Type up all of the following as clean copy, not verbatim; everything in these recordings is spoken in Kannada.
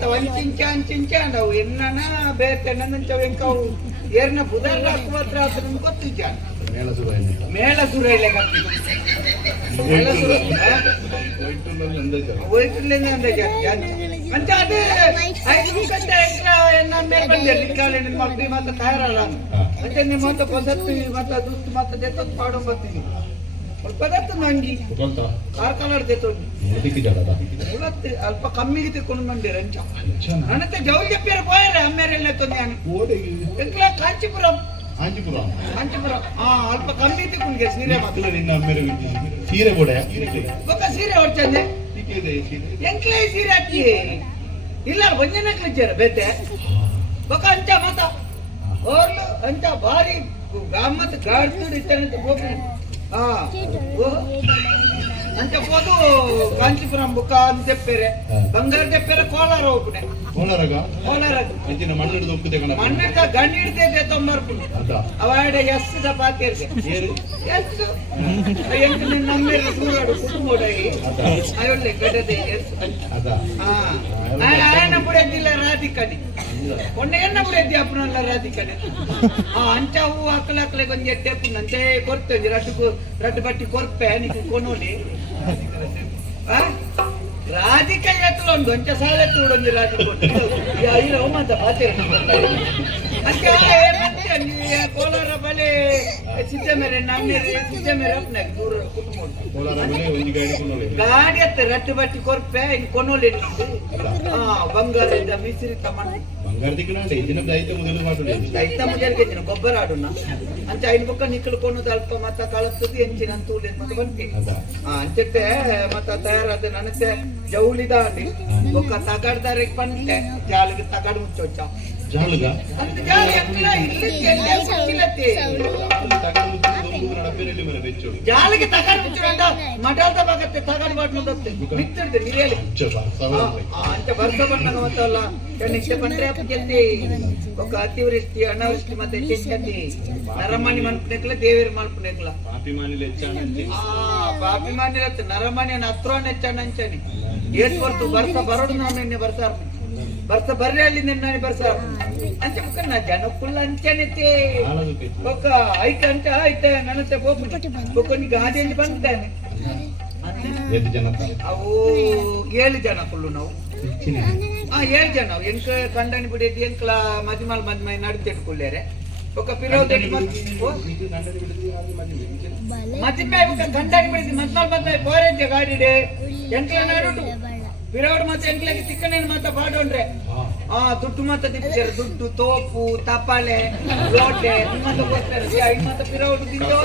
ಮತ್ತ ಅಂಚಿಂಚಾಂಡವು ಎನ್ನ ಬೇತೆನ್ನಂಚವು ಎಂಕವು ಏರ್ನ ಬುಧರ್ ರಾತ್ರಿ ಆತ್ರ ಗೊತ್ತಿದ್ದ ಮೇಳ ಸುರ ಇಲ್ಲ ಕತ್ತಿ ವೈಟುಲಿಂದ ಅಂದಾಜ ಅಂಚ ಅದು 5 ಗಂಟೆ ಎನ್ನ ಮೇಲೆ ಬಂದೆ ಲಿಕ್ಕಾಲೆ ನಿಮ್ಮ ಮಕ್ಕಳು ಮತ್ತೆ ತಯಾರಲ್ಲ అంటే నీ మొత్త పద్ధతి మొత్త దుస్తు మొత్త దేతో పాడం బతికి ಪದಾರ್ಥ ನಂಗಿ ಕಾರ್ಕಲಾಡ್ ದೇತೋ ಉಳತ್ತೆ ಅಲ್ಪ ಕಮ್ಮಿಗೆ ತಿಕ್ಕೊಂಡು ಬಂದಿರ ಅಂಚ ನನತೆ ಜೌಲ್ ಜಪ್ಪಿರ ಹೋಯರೆ ಅಮ್ಮೇರೆಲ್ಲ ತೊಂದೆ ನಾನು ಎಂಕ್ಲ ಕಾಂಚೀಪುರಂ ಅಲ್ಪ ಕಮ್ಮಿ ತಿಕ್ಕೊಂಡ್ಗೆ ಸೀರೆ ಮಾತ್ರ ನಿನ್ನ ಅಮ್ಮೇರೆ ಸೀರೆ ಕೂಡ ಗೊತ್ತ ಸೀರೆ ಹೊಡ್ಚಂದೆ ಎಂಕ್ಲೇ ಸೀರೆ ಹಾಕಿ ಇಲ್ಲ ಬಂಜನಕ್ಲೆ ಇಚ್ಚಾರ ಬೇತೆ ಬೊಕ್ಕ ಅಂಚ ಮಾತ ಓರ್ಲು ಅಂಚ ಭಾರಿ ಗಮ್ಮತ್ ಗಾಡ್ತುಡ್ ಇತ್ತಂತ ಗೋಪಿ ಅಂಚ పోదు కాంచీపురం బుక్క అని చెప్పారే బంగారు చెప్పారే కోలార ఒప్పుడే మన్నట గండిడితే చేతొమ్మర్పుడు అవాడ ఎస్ పాతేర్ದೆ ఎస్ ಎಂಕ ನಮ್ಮೇಲೆ ಸೂರಾಡು ಕುಟುಂಬೋಡಾಗಿ ಅಯೋಳ್ಳೆ ಗಡದೆ ಎಸ್ ఆయన పుడెద్దిల రాధికని కొన్న ఎన్న పుడెద్ది అప్పుడల్ల రాధికని అంచావు అక్కలక్కలే కొంచెం ఎట్టేప్పుడు అంతే కొరుతుంది రట్టు బట్టి కొర్పే నీకు కొనోలి ರಾಧಿಕ ಎತ್ತಲ ಒಂದು ಕೊಂಚ ಸಾಲ ಎತ್ತುಡೊಂದು ರಾಧಿಕ ಐದು ಮಾತ ಪಾತೆ ಮತ್ತೆ ಕೋಲಾರ ಬಲೆ ಸಿದ್ಧ ಮೇರೆ ನಮ್ಮೇರೆ ಸಿದ್ಧ ಮೇರೆ ಅಪ್ನೆ ದೂರ ಕುಟುಂಬ ಗಾಡಿ ಎತ್ತ ರಟ್ಟು ಬಟ್ಟಿ ಕೊರ್ಪೆ ಇನ್ನು ಕೊನೋಲಿ ಬಂಗಾರದ ಮಿಶ್ರಿತ ಮಣ್ಣು ದೈತ ಮೊದಲಿಗೆ ಗೊಬ್ಬರ ಆಡುನ ಅಂತ ಐದು ಬೊಕ್ಕ ನಿಕ್ಕಲು ಕೊನೋದು ಅಲ್ಪ ಮತ್ತ ಕಳಸ್ತದೆ ಎಂಚಿನ ಅಂತೂಲಿ ಮತ್ತೆ ಬಂತಿ ಅಂಚಕ್ಕೆ ಮತ್ತ ತಯಾರಾದ ನನಗೆ ಜೌಲಿದ ಅಂಡಿ ಬೊಕ್ಕ ತಗಡ್ದಾರೆ ಪಂಟೆ ಜಾಲಿಗೆ ತಗಡ್ ಮುಚ್ಚೋಚ್ಚ ಜಾಲಿಗ ಜಾಲಿಗೆ ತಗಡ್ ಮುಚ್ಚೋಂಡ ಮಡಲ್ದ ಬಾಗತ್ತೆ ತಗಡ್ ಬಾಟ್ಲದತ್ತೆ ಮಿತ್ತಿರ್ದೆ ನೀರೇಲಿ ಅಂಚ ಬರ್ಸ ಬಣ್ಣಗ ಮತ್ತಲ್ಲ ನಿತ್ಯ ಬಂದ್ರೆ ಅಪ್ಪಗೆಲ್ತಿ ఒక అతివృష్టి అనావృష్టి ಮತ್ತೆ చెంచతి నరమణి మన్పునేకల దేవేరు మన్పునేకల పాపిమాని లెచ్చ నరమణి అత్ರೋ నెచ్చనంచని ಏಟ್ ಬರ್ತು ಬರ್ಸ ಬರೋಡು ನಾವು ನಿನ್ನೆ ಬರ್ಸಾರ ಬರ್ಸ ಬರ್ರಿ ಅಲ್ಲಿ ನಿನ್ನ ಬರ್ಸಾರ ಅಂತ ಮುಖ ಜನ ಫುಲ್ ಅಂಚನೆತ್ತೆ ಒಕ್ಕ ಐತ ಅಂತ ಐತ ನನತೆ ಬೋಪನಿ ಗಾದಿಯಲ್ಲಿ ಬಂದಿದ್ದಾನೆ ಅವು 7 ಜನ ಫುಲ್ಲು ನಾವು 7 ಜನ ಎಂಕ ಕಂಡನಿ ಬಿಡಿದ್ದು ಎಂಕ್ಲ ಮದಿಮಲ್ ಮದಿಮೈ ನಡ್ತಿಟ್ಕೊಳ್ಳೇರೆ ఒక పిరౌదెట్టి మధ్యమే ఒక గంటకి పెడితే మధ్య పోరేంచే గాడిడే ఎంకల నాడు పిరౌడు మత ఎంకలకి తిక్కనేని మత పాడోండ్ರೆ ದುಡ್ಡು ಮತ ತಿಪ್ಪಾರೆ ದುಡ್ಡು ತೋಪು ತಪಾಲೆ ಲೋಟೆ ನಿಮ್ಮಂತ ಕೊಡ್ತಾರೆ ಐದು ಮತ ಪಿರೌಡು ತಿಂದು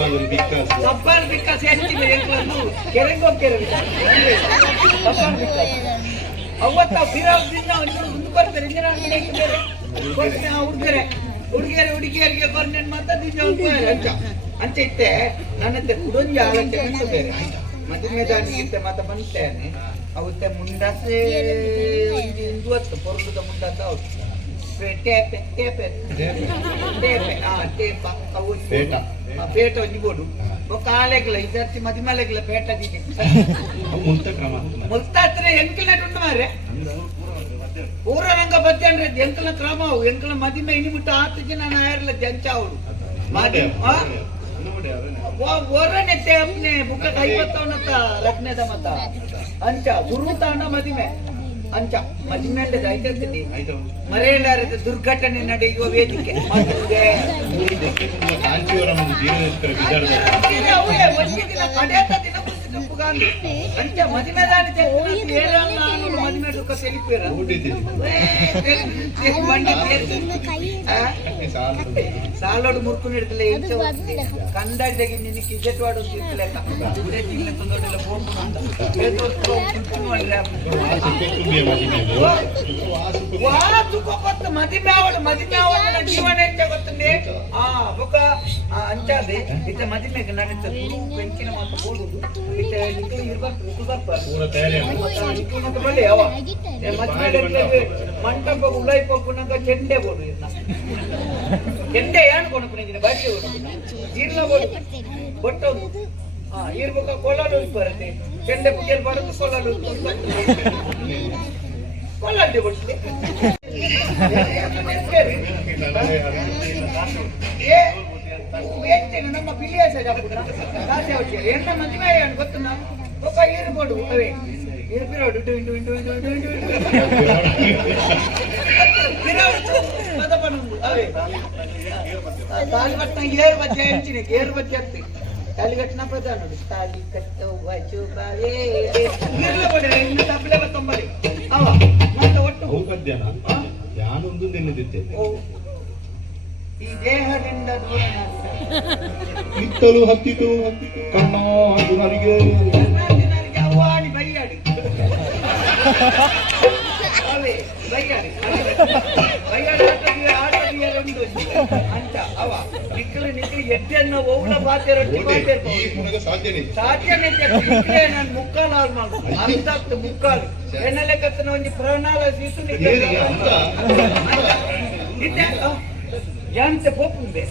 ತಪ್ಪಾಲ್ ಬಿಕ್ಕಾಸ್ ಹೆಚ್ಚಿದೆ ಎಂಕಲನ್ನು ಕೆರೆಂಗೋ ಕೆರೆ ತಪ್ಪಾಲ್ ಬಿಕ್ಕಾಸ್ ಅವತ್ತ ಪಿರೌಡು ತಿಂದ ಮುಂದೆ ಬರ್ತಾರೆ ಇಂಜಿನ ಹುಡುಗರೆ ಹುಡುಗಿಯರಿಗೆ ಕೊರ್ನೇನ್ ಮಾತಾಡಿದ್ದೆ ಅಂತ ಇತ್ತೆ ನನ್ನತ್ತೆ ಕುಡೊಂಜಿ ಆಲೋಚನೆ ಬೇರೆ ಮದುವೆ ದಾನಿಗಿಂತ ಮಾತ ಬಂತೇನೆ ಅವತ್ತೆ ಮುಂಡಾಸೆ ಇಂದುವತ್ತು ಪೊರ್ಲುದ ಮುಂಡಾಸ ಅವ್ರು ಟೇಪೆ ಟೇಪೆ ಟೇಪೆ ಟೇಪ ಅವು ಪೇಟ ಒಂಜಿ ಬೋಡು ఒక ఆలేగల ఇదర్చి మదిమలేగల పేట దిగి ముల్తాత్రే ఎంకినట్టు మారే ಊರರಂಗ ಬತ್ತೇನ್ರಿ ಎಂಕಲ ಕ್ರಮ ಎಂಕಲ ಮದಿಮೆ ಇನಿಮಿಟ್ಟ 6 ಜನ ನಾಯರ್ಲ ಜಂಚಾವಡು ಓರನೆತ್ತೆ ಅಪ್ನೆ ಬುಕ್ಕ ಕೈಪತ್ತವನತ್ತ ರತ್ನೆದ ಮತ ಅಂಚ ಗುರುತಾಣ ಮದಿಮೆ ಅಂಚ ಮದಿಮೆ ಅಂದ್ರೆ ಐತಿರ್ತೀನಿ ಮರೆಯಲಾರದ ದುರ್ಘಟನೆ ನಡೆಯುವ ವೇದಿಕೆ అంచ మదిమే దాని మదిమే దుఃఖ తెలిపారు సాలోడు మురుకుని ఎడతలే కందాడి దగ్గర నిన్ను కిజెట్ వాడు తీర్చలేక కొత్త మదిమేవాడు మదిమేవాడు జీవన ಗೊತ್ತಂడి ఒక ಅಂಚಾದೆ ಇತ್ತ ಮದಿಮೆಗೆ ನಡೀತದೆ ಬೆಂಕಿನ ಮತ್ತು ಬೋಡು ಇತ್ತ ಮಂಟಪ ಉಳಾಯಿ ಪಪ್ಪುನಾಗ ಚೆಂಡೆ ಬೋಡು ಚೆಂಡೆ ಏನು ಕೊಣಪುಣಿಂದ ಬಾಕಿ ಜೀರ್ಣ ಬೋಡು ಬೊಟ್ಟೋದು ಇರ್ಬೇಕ ಕೋಲಾಡು ಬರುತ್ತೆ ಚೆಂಡೆ ಪೂಜೆಲ್ ಬರೋದು ಕೋಲಾಡು ಕೋಲಾಡು ಅಡ್ಡಿ ಕೊಡ್ಲಿ ನಮ್ಮ ಪಿಲಿಯಾಸ ಎನ್ನ ಮದುವೆ ಗೊತ್ತು ನಾವು ಒಬ್ಬ ಇರ್ಬೋದು ಅವೇ ಇರ್ಬಿರೋಡು అవే తాళి కట్టిన ఏరు బజ్జ ఎంచిన ఏరు బజ్జ తాళి కట్టిన ప్రధానుడు తాళి కట్టవచ్చు ఇನ್ನು ತಪ್ಪಲೆ ಬತ್ತೊಂಬರಿ ಅವ ಮತ್ತೆ ಒಟ್ಟು ಯಾನೊಂದು ನೆನೆದಿದ್ದೆ ಈ ದೇಹದಿಂದ ದೂರ ಕಿತ್ತಲು ಹತ್ತಿತು ಕಣ್ಣಾಡು ನನಗೆ ಅವ್ವಾಡಿ ಬೈಯಾಡಿ ಅವೇ ಬೈಯಾಡಿ ಬೈಯಾಡಿ ಆಟೋದು ಅಂತ ಅವ ನಿಕ್ಕಲು ಎಡ್ಡೆನ್ನ ಓವಳ ಬಾತೆ ರೊಟ್ಟಿ ಬಾತೆ ಸಾಧ್ಯನೇ ನಾನು ಮುಕ್ಕಾಲು ಹಾಳು ಮಾಡು ಅಂತ ಮುಕ್ಕಾಲು ಎಣ್ಣೆಲೆ ಕತ್ತನ ಒಂದು ಪ್ರಣಾಳ ಸೀಸು ಯಾಂತೆ ಪೋಪುಂದೆ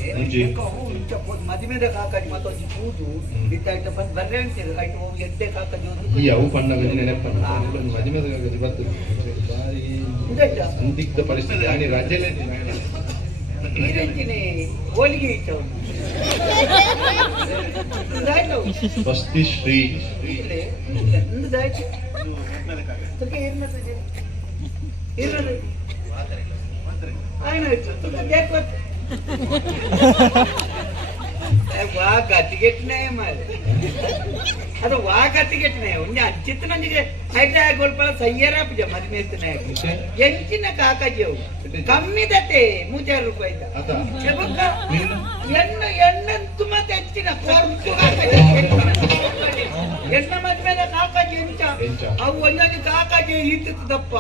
ಮದುವೆದ ಕಾಕಾಜಿ ಮತ್ತೊಂದು ಪೂಜು ಇತ್ತ ಬಂದು ಬರ್ರೆ ಅಂತೀರಿ ಆಯ್ತು ಹೋಗಿ ಎಡ್ಡೆ ಕಾಕಾಜಿ ಈ ಅವು ಪಣ್ಣಗ ನೆನಪನ್ನ ಮದುವೆದ ಕಾಕಾಜಿ ಬರ್ತದೆ ಸಂದಿಗ್ಧ ಪರಿಸ್ಥಿತಿ ಆನಿ ರಾಜ್ಯನೇ ಈರಂಚಿನಿ ಹೋಲಿಗೆ ಇಟ್ಟವು ಸ್ವಸ್ತಿ ಶ್ರೀ ಒಂದಾಯ್ತು వాగతికెట్టినాయ మరి అది వాగతికెట్టినాయ ఉండి అచ్చిత్ నంజిಗೆ అయితే ಗೋಲ್ಪಳ ಸಯ್ಯರಾಪ ಮದಿ ಮೇಸ್ತನಾಯ ಎಂಚಿನ ಕಾಕಜೆವು ಕಮ್ಮಿದತೆ 3000 ರೂಪಾಯಿ ಚೆಬಕ ಎಣ್ಣಂತು ಮತ್ತೆ ಹೆಚ್ಚಿನ ಕೊರ್ಕು ಎಣ್ಣ ಮದ್ಮೇಲೆ ಕಾಕಜಿ ಎಂಚ ಅವು ಒಂದೊಂದು ಕಾಕಜಿ ಇತ್ತು ದಪ್ಪ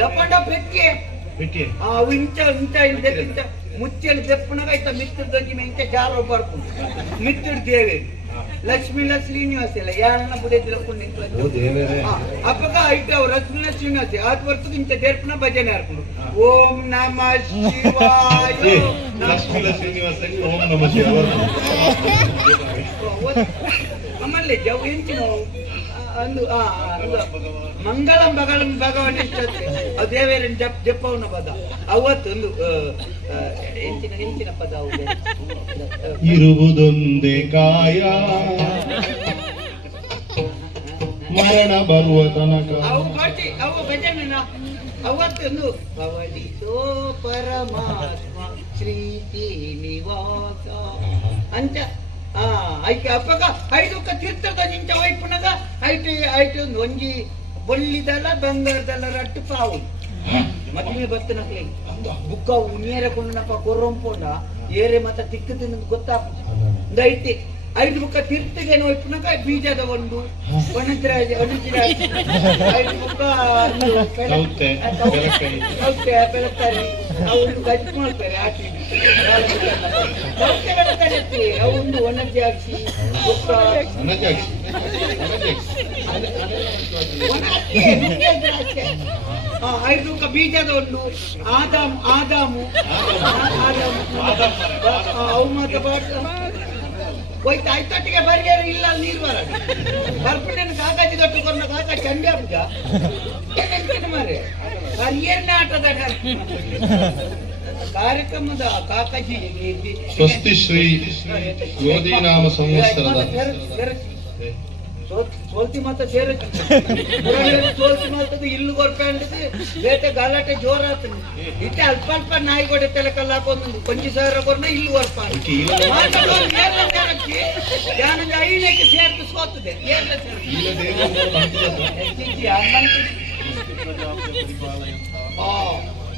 ದಪ್ಪಂಡ ಪೆಟ್ಟಿಗೆ ಅವು ಇಂಚ ಇಂಚ ಇಂಚ ಮುಚ್ಚಲು ದೆಪ್ಪನಾಗ ಆಯ್ತ ಮಿತ್ರ ದಂಜಿ ಇಂಚ ಜಾರ ಬರ್ಕೊಂಡು ಮಿತ್ರ ದೇವಿ ಲಕ್ಷ್ಮೀಲ ಶ್ರೀನಿವಾಸ ಇಲ್ಲ ಯಾರನ್ನ ಬುಡೇದಿರಕೊಂಡು ಅಪ್ಪಗ ಐತೆ ಅವು ಲಕ್ಷ್ಮೀಲ ಶ್ರೀನಿವಾಸ ಆದ್ ವರ್ತಕ್ಕೆ ಇಂಚ ದೇರ್ಪನ ಭಜನೆ ಹಾಕೊಂಡು ಓಂ ನಮಃ ಶಿವಾಯ ಲಕ್ಷ್ಮೀಲ ಶ್ರೀನಿವಾಸ ಓಂ ನಮಃ ಶಿವಾಯ ಆಮೇಲೆ ಜವ್ ಎಂಚಿನ ಅಂದು ಮಂಗಳಂ ಬಗಳಂ ಭಗವಾನ್ ದೇವೇರನ್ ಜಪ್ಪವನ ಪದ ಅವತ್ತೊಂದು ಎಂಚಿನ ಪದ ಇರುವುದೊಂದೇ ಕಾಯ ಮರಣ ಬರುವ ತನಕ ಅವು ಮಾಡ್ತಿ ಅವು ಭಜನ ಅವತ್ತೊಂದು ಭವದಿಸೋ ಪರಮಾತ್ಮ ಶ್ರೀತಿ ನಿವಾಸ ಅಂತ ಐಕೆ ಅಪ್ಪಗ ಐದು ತೀರ್ಥದ ನಿಂಚ ವೈಪುನಗ ಐಟು ಒಂಜಿ ಬೊಳ್ಳಿದಲ್ಲ ಬಂಗಾರದಲ್ಲ ರಟ್ಟು ಪಾವು ಮದುವೆ ಬತ್ತನಕ್ಲೆ ಬುಕ್ಕ ನೇರಕೊಂಡನಪ್ಪ ಕೊರ್ರೊಂಪೊಂಡ ಏರೆ ಮತ್ತ ತಿಕ್ಕು ತಿನ್ನೋದು ಗೊತ್ತಾಗ್ತದೆ ಐತೆ ಐದು ಬುಕ್ಕ ತೀರ್ಥಗೆ ವೈಪುನಗ ಬೀಜದ ಒಂದು ಒಣಗಿರಾಜ ಐದು ಬುಕ್ಕ ಸೌತೆ ಬೆಳಕಾರಿ ಅವೊಂದು ಗಜ್ಜು ಮಾಡ್ತಾರೆ ಆಟಿ ಸೌತೆ ಬೆಳಕಾರಿ ಅವೊಂದು ಒಣಗಿ ಹಾಕಿ ಐದು ಬುಕ್ಕ ಬೀಜದ ಒಂದು ಆದಾಮು ಅವು ಮಾತ್ರ ಹೋಯ್ತು ಆಯ್ತೊಟ್ಟಿಗೆ ಬರಿಯರು ಇಲ್ಲ ನೀರು ಬರ ಬರ್ಪಿನ ಕಾಕಾಜಿ ಕಟ್ಟುಕೊಂಡು ಕಾಕ ಚಂಡಿ ಹಬ್ಬ ಮಾರೆ ಬರಿಯರ್ನ ಆಟದ ಕಾರ್ಯಕ್ರಮದ ಕಾಕಾಜಿ ಸ್ವಸ್ತಿ ಶ್ರೀ ಯೋಧಿನಾಮ ಸಂವತ್ಸರದ ಸೋಲ್ತಿ ಮಾತ ಸೇರ ಸೋಲ್ತಿ ಮಾತದ ಇಲ್ಲು ಕೊರ್ಪಂಡಿದ್ದು ಬೇಟೆ ಗಾಲಾಟೆ ಜೋರ ಆಗ್ತದೆ ಇಟ್ಟೆ ಅಲ್ಪ ಅಲ್ಪ ನಾಯಿ ಕೊಡೆ ತಲೆಕಲ್ಲ ಹಾಕೊಂಡು 5000 ಕೊರ್ನ ಇಲ್ಲು ಕೊರ್ಪ ಧ್ಯಾನದ ಐನಕ್ಕೆ ಸೇರ್ತು ಸೋತದೆ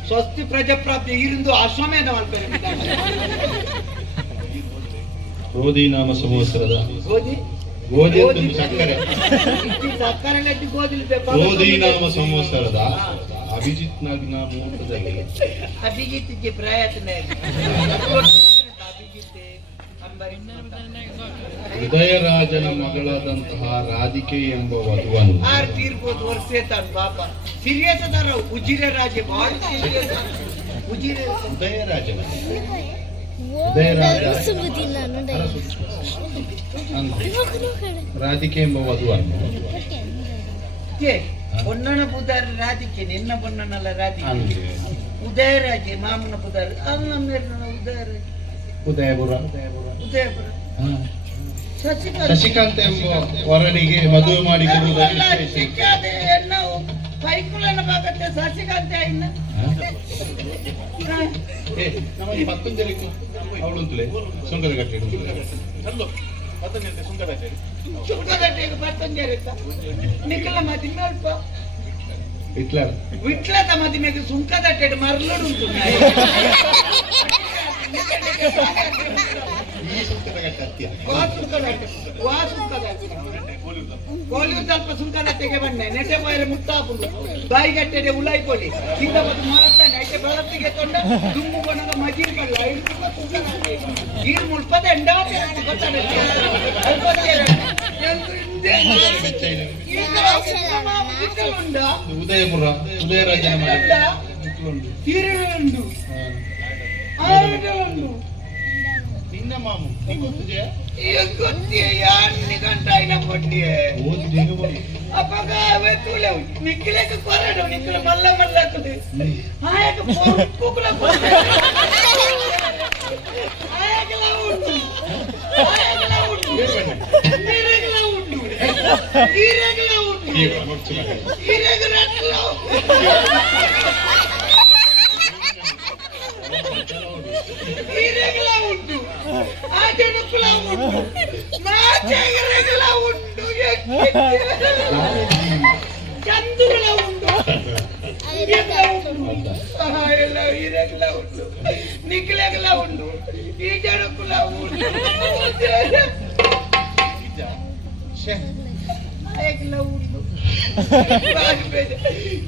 ಸ್ವಸ್ತಿ ಪ್ರಜಾಪ್ರಾಪ್ತಿ ಇருந்து ಅಶ್ವಮೇಧ ಮಾಡ್ತಾರೆ ಗೋಧಿ ನಾಮ ಸಂವತ್ಸರದ ಗೋಧಿ ಸಕ್ಕರೆ ಗೋಧಿ ನಾಮ ಸಂವತ್ಸರದ ಅಭಿಜಿತ್ ನಾಗಿನ ಮುಹೂರ್ತದಲ್ಲಿ ಅಭಿಜಿತ್ಗೆ ಪ್ರಯತ್ನ ಹೃದಯರಾಜನ ಮಗಳಾದಂತಹ ರಾಧಿಕೆ ಎಂಬ ವಧುವನ್ನು ತೀರ್ಬೋದು ವರ್ಷ ಪಾಪ ಸೀರಿಯಸ್ ಅದಾರ ಉಜಿರೆ ರಾಜ ಬಹಳ ಉಜಿರೆ ಹೃದಯರಾಜನ ರಾಧಿಕೆ ಎಂಬ ವಧುವನ್ನು పొన్నన పుదారు రాధికి నిన్న పొన్ననల రాధికి ఉదయరాజే మామన పుదారు అన్న మీరు ಉದಯರಾಜ್ ಉದಯಪುರ ಉದಯಪುರ ಶಶಿಕಾಂತ್ ಎಂಬ ವರನಿಗೆ ಮದುವೆ ಮಾಡಿಕೊಡುವುದಾಗಿ ಪೈಕುಲನ್ನ ಬಾಗತ್ತೆ ಶಶಿಕಾಂತ್ ಇನ್ನ ನಮಗೆ ಪತ್ತಂಜಲಿಕ್ಕೆ ಅವಳುಂತಲೇ ಸುಂಕದ ಕಟ್ಟೆ ಸುಂಕದಟ್ಟೆಗೆ ಪತ್ತಂಜಲಿ ನಿಖಲ ಮದಿಮೆ ಅಲ್ಪ ವಿಟ್ಲದ ಮದಿಮೆಗೆ ಸುಂಕದಟ್ಟೆ ಮರಳುಡು ಉಂಟು ಕೋಲಿವುಡ್ ಸ್ವಲ್ಪ ಸುಂಕದಟ್ಟೆಗೆ ಬಂದೆ ನೆಟ್ಟೆ ಬಾಯಿಲೆ ಮುಟ್ಟಾಪುದು ಬಾಯಿಗಟ್ಟೆಗೆ ಉಲಾಯ್ಕೊಳ್ಳಿ ಹಿಂದ ಬಂದು ಮರತ್ತಾನೆ ಐತೆ ಬೆಳತ್ತಿಗೆ ತೊಂಡ ದುಮ್ಮು ಬಣ್ಣದ ಮಜೀರ್ ಕಳ್ಳ ಈರು ಮುಳ್ಪದ ಎಂಡಾಟೆ ಗೊತ್ತಾನೆ ಉದಯಪುರ ಉದಯರಾಜನ ತೀರುಂಡು ಆರುಂಡು ನಿನ್ನ ಮಾಮು నిఖిలకు కొరడు నిఖిల మల్ల మల్లకుది ఆయక పొక్కుల ఆయకలా ఉండు ఆయకలా ఉండు మీరేగలా ఉండు ఈరేగలా ఉండు ఈరేగలా ఈరేగలా ఉండు ఆజనకులా ఉండు మా చెగరెగలా ఉండు చంద్రులా ఉండు ಎಲ್ಲ ಈರೆಗಲ ಉಂಟು ನಿಖಿಲೆಗಲ ಉಂಟು ಈ ಜಡಕುಲ ಉಂಟು ఆయకలా ఉండు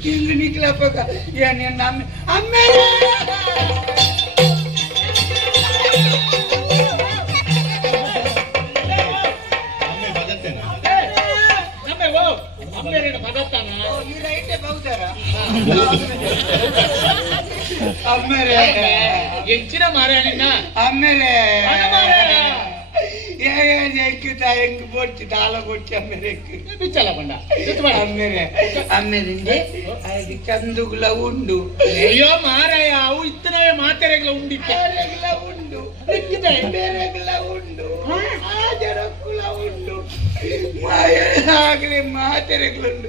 కింద నిఖిలప్పక నేను అమ్మే ಹೆಚ್ಚಿನ ಮಾರಾಯಣ ಅಮ್ಮೇಲೆ ఎక్కుతా ఎంకు పొడిచి తాళ పొడిచి అమ్మేరెక్కు పిచ్చల బండ అమ్మేరే అమ్మేరింది అది కందుగుల ఉండు అయ్యో మారాయ అవు ఇత్తనవే మాతెరెగల ఉండి రెగల ఉండు ಬೇರೆಗಲ ಉಂಡು ಜಡಕ್ಕುಲ ಉಂಡು ಆಗಲೇ ಮಾತೆರೆಗಳುಂಡು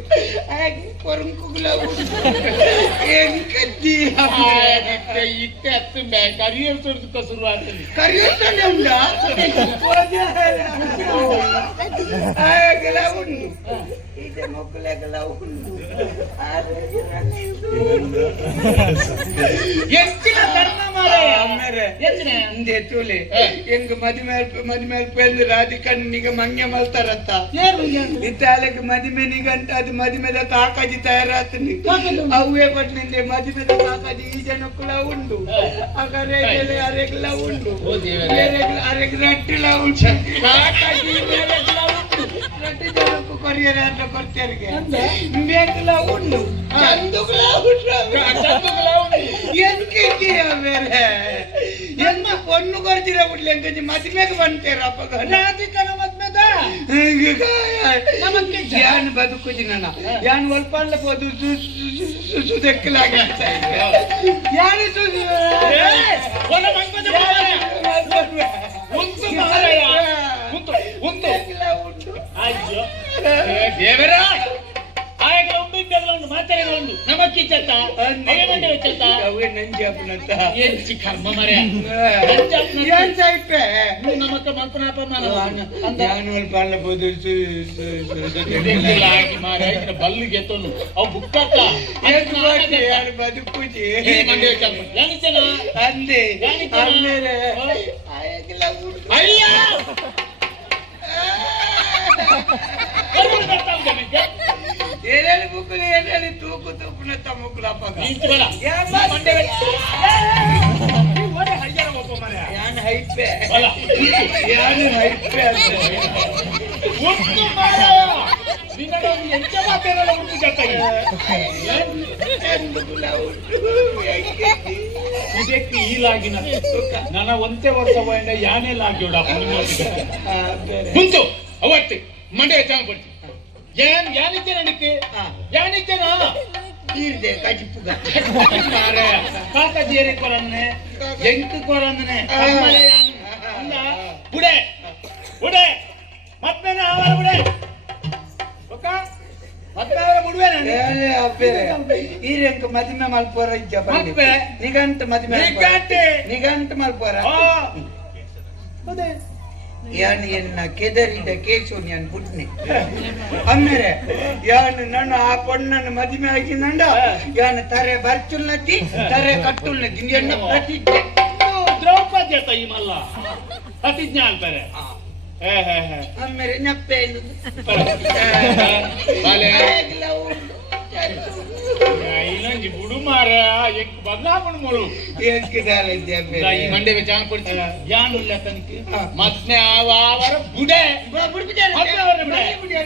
ಹಾಗೆ ಕೊರಂಕುಗಳ ಉಂಡು ಎಂಕದ್ದಿ ಇತ್ತೆ ಹತ್ತು ಕರಿಯರ್ ಸುಡ್ದುಕ ಶುರುವಾಗ್ತದೆ ಕರಿಯುತ್ತಾನೆ ಉಂಡಾ ಆಗಲ ಉಂಡು ಇದೆ ಮಕ್ಕಳೆಗಲ ಉಂಡು ಹೆಚ್ಚಿನ ಧರ್ಮ ಮಾರಾಯ ಹೆಚ್ಚಿನ ತೂಲೆ ಹೆಂಗ ಮದುವೆ ಪೇಂದು ರಾಧಿಕಣ್ಣಿಗೆ ಮಂಗ್ಯ ಮಲ್ತಾರಂತ ಇತ್ತಾಲಕ್ಕೆ ಮದುವೆ ನಿಗಂಟ ಅದು ಮದುವೆದ ಕಾಕಾಜಿ ತಯಾರಾತನಿ ಅವೇ ಪಟ್ನಿಂದೆ ಮದುವೆದ ಕಾಕಾಜಿ ಈ ಜನಕ್ಕುಲ ಉಂಡು ಅಗರೆ ಅರೆಗ್ಲ ಉಂಡು ಅರೆಗ್ ರಟ್ಟಿಲ ಉಂಟು ಕಾಕಾಜಿ ಬೇರೆಗ್ಲ ಉಂಡು ರಟ್ಟಿ ಜನಕ್ಕೂ ಕೊರಿಯರ್ ಅಂತ ಕೊಡ್ತೇರಿಗೆ ಬೇಕಲ ಉಂಡು ಚಂದುಗ್ಲ ಉಂಡು ಎಂಕಿದ್ದೀಯ ಬೇರೆ ಎಂತ பொண்ணு குறைச்சிட விடல எங்க மதிமேக்கு ಬಂತೇರ ಅಪ್ಪಗ ರಾಧಿಕನ ಮದ್ಮೆದ ನಮಗೆ ಯಾನ್ ಬದುಕುಜಿನ ಯಾನ್ ಒಲ್ಪಲ್ಲ ಪೋದು ಸುದೆಕ್ಕಲಾಗಿ ಯಾನ್ ಸುದು ಒಲ ಮಂಗದ ಒಂದು ಮಾರಾಯ ಒಂದು ಅಯ್ಯೋ ದೇವರ ಆಯಗಳ ಉಂಡು ಇದ್ದಗಳ ಉಂಡು ಮಾತಾಡಿಗಳ ಉಂಡು ನಮಕ್ಕಿ ಚತ್ತ ಅಯ್ಯಮಂಡೆ ಚತ್ತ ಅವೇ ನಂಜಾಪನಂತ ಎಂಚಿ ಕರ್ಮ ಮರೆ ಏನ್ ಸೈಪೆ ನಮಕ್ಕ ಮಂಪನಾಪ ಮನ ಯಾನುವಲ್ ಪಾಲ ಬೋದು ಸುಲಾಗಿ ಮಾರೆ ಐನ ಬಲ್ಲಿಗೆ ಎತ್ತನು ಅವು ಬುಕ್ಕತ್ತ ಏನ್ ಮಾಡಿ ಯಾರು ಬದುಕುಜಿ ಈ ಮಂಡೆ ಚತ್ತ ಯಾನಿಚನ ಅಂದೆ ಅಮ್ಮೇರೆ ಆಯಗಳ ಉಂಡು ಅಯ್ಯ ಏನೇನು ಬುಕ್ಕಲು ಏನೇನು ತೂಕು ತೂಪುನ ತಮ್ಮಕ್ಕಳು ಅಪ್ಪ ಯಾನ್ ಹೈಪೆ ಯಾನ್ ಹೈಪೆ ಅಂತ ಎಂಚ ಮಾತೇನಲ್ಲ ಉಂಟು ಜೊತೆಗೆ ಇದಕ್ಕೆ ಈಲಾಗಿನ ನನ್ನ ಒಂದೇ ವರ್ಷ ಬಂದ ಯಾನೇ ಲಾಗ್ಯೋಡ ಮುಂಚು ಅವತ್ತೆ ಮಂಡ್ಯ ಚಾನ್ ಪಡ್ತಿ ಯಾನಿದ್ದೇನೆ ನಿಕ್ಕೆ ಹಾ. ಯಾನಿದ್ದೇನಾ ತೀರ್ದೆ ಕಜಿಪ್ಪುಗ ಮಾರೆ ಕಾಕ ಜೇರೆ ಕೊರನ್ನೆ ಎಂಕ್ ಕೊರನ್ನೆ ಅಂದ ಬುಡೆ ಬುಡೆ ಮತ್ತೆ ಅವರ ಬುಡೆ ಒಕ್ಕ ಮತ್ತೆ ಅವರ ಬುಡುವೆ ನಾನು ಏಲೆ ಅಬ್ಬೆ ಈರೆಂಕ ಮದಿಮೆ ಮಲ್ಪೋರ ಇಜ್ಜ ಬಂದಿ ಮಲ್ಪೆ? ನಿಗಂಟ ಮದಿಮೆ ನಿಗಂಟೆ? ನಿಗಂಟ ಮಲ್ಪೋರ ಅದೇ ಯಾನ್ ಎನ್ನ ಕೆದರಿದ ಕೇಶು ഞാൻ ಬುಟ್ನೆ ಅಮ್ಮೆರೆ ಯಾನ್ ನನ್ನ ಆ ಪೊಣ್ಣನ ಮದಿಮೆ ಆಗಿನಂಡ ಯಾನ್ ತರೆ ಬರ್ಚುಲ್ನತಿ ತರೆ ಕಟ್ಟುಲ್ನತಿ ಎನ್ನ ಪ್ರತಿಜ್ಞೆ ದ್ರೌಪದಿ ಅಂತ ಈ ಮಲ್ಲ ಪ್ರತಿಜ್ಞೆ ಅಂತಾರೆ ಅಮ್ಮೆರೆ ನೆಪ್ಪೆ ಇನ್ನೊಂದು ಬುಡು ಮಾರ ಎಂಕ್ ಬದಲಾವಣೆ ಮುಳು ಈ ಮಂಡೆ ಚಾನ್ ಕೊಡ್ತೀರ ಯಾನ್ ಇಲ್ಲ ತನಕ ಮತ್ತೆ ಅವರ ಬುಡೆ ಮತ್ತೆ ಅವರ ಬುಡೆ